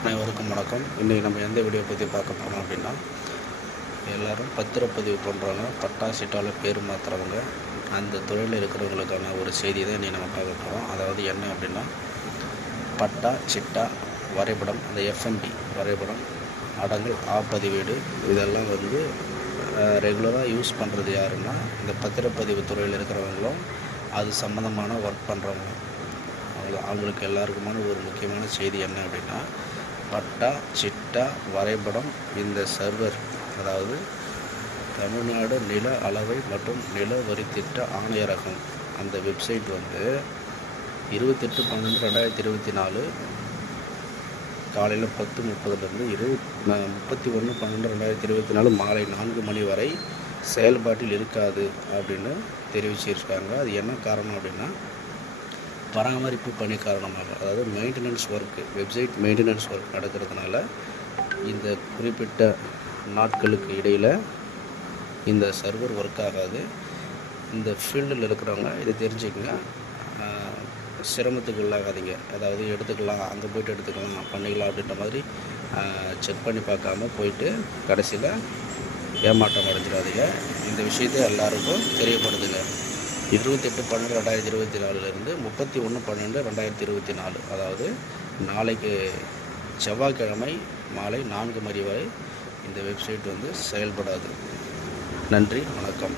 அனைவருக்கும் வணக்கம். இன்றைக்கி நம்ம எந்த வீடியோ பற்றி பார்க்க போகிறோம் அப்படின்னா, எல்லோரும் பத்திரப்பதிவு பண்ணுறவங்க, பட்டா சிட்டால பேர் மாற்றுறவங்க, அந்த தொழிலில் இருக்கிறவங்களுக்கான ஒரு செய்தி தான் இன்றைக்கி நம்ம பார்க்க போகிறோம். அதாவது என்ன அப்படின்னா, பட்டா சிட்டா வரைபடம், அந்த எஃப்எம்பி வரைபடம், அடங்கல் ஆப்பதிவேடு, இதெல்லாம் ரெகுலராக யூஸ் பண்ணுறது யாருன்னா, இந்த பத்திரப்பதிவு துறையில் இருக்கிறவங்களும் அது சம்மந்தமான ஒர்க் பண்ணுறவங்க. அவங்களுக்கு எல்லாருக்குமான ஒரு முக்கியமான செய்தி என்ன அப்படின்னா, பட்டா சிட்டா வரைபடம் இந்த சர்வர், அதாவது தமிழ்நாடு நில அளவை மற்றும் நில வரி திட்ட ஆணையரகம், அந்த வெப்சைட் 28/12/2024 காலையில் 10:30 31/12/2024 மாலை 4 மணி வரை செயல்பாட்டில் இருக்காது அப்படின்னு தெரிவிச்சிருக்காங்க. அது என்ன காரணம் அப்படின்னா, பராமரிப்பு பணி காரணமாக, அதாவது maintenance work, website maintenance work நடக்கிறதுனால இந்த குறிப்பிட்ட நாட்களுக்கு இடையில் இந்த சர்வர் ஒர்க் ஆகாது. இந்த ஃபீல்டில் இருக்கிறவங்க இதை தெரிஞ்சுக்கங்க, சிரமத்துக்கு உள்ளாகாதீங்க. அதாவது எடுத்துக்கலாம், அங்கே போய்ட்டு எடுத்துக்கலாம், பண்ணிக்கலாம் அப்படின்ற மாதிரி செக் பண்ணி பார்க்காம போயிட்டு கடைசியில் ஏமாற்றம் அடைஞ்சிடாதீங்க. இந்த விஷயத்தை எல்லாருக்கும் தெரியப்படுதுங்க. 28/12/2024 31/12/2024, அதாவது நாளைக்கு செவ்வாய்க்கிழமை மாலை 4 மணி வரை இந்த வெப்சைட் செயல்படாது. நன்றி, வணக்கம்.